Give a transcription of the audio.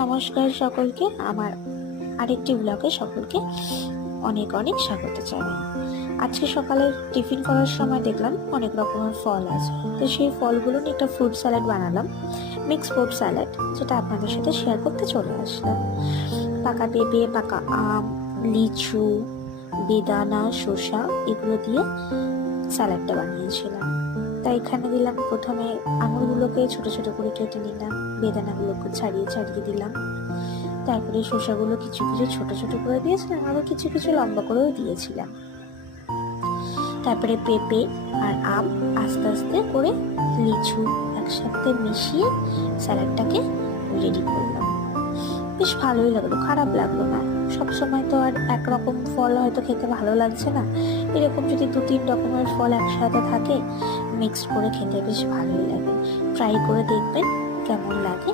নমস্কার সকলকে, আমার আরেকটি ব্লগে সকলকে অনেক অনেক স্বাগত জানাই। আজকে সকালে টিফিন করার সময় দেখলাম অনেক রকমের ফল আছে, তো সেই ফলগুলো নিয়ে একটা ফ্রুট স্যালাড বানালাম, মিক্স ফ্রুট স্যালাড, যেটা আপনাদের সাথে শেয়ার করতে চলে আসলাম। পাকা পেঁপে, পাকা আম, লিচু, বেদানা, শসা এগুলো দিয়ে স্যালাডটা বানিয়েছিলাম। তাই এখানে দিলাম, প্রথমে আঙুরগুলোকে ছোট ছোট করে কেটে নিলাম, বেদানাগুলোকে ছাড়িয়ে ছাড়িয়ে দিলাম, তারপরে শসাগুলো কিছু কিছু ছোট ছোট করে দিয়েছিলাম, আবার কিছু কিছু লম্বা করেও দিয়েছিলাম। তারপরে পেঁপে আর আম আস্তে আস্তে করে, লিচু একসাথে মিশিয়ে স্যালাডটাকে রেডি করলাম। বেশ ভালোই লাগলো, খারাপ লাগলো না। সব সময় তো আর একরকম ফল হয়তো খেতে ভালো লাগছে না, এরকম যদি 2-3 রকমের ফল একসাথে থাকে মিক্সড করে খেতে বেশ ভালোই লাগে। ট্রাই করে দেখবেন কেমন লাগে।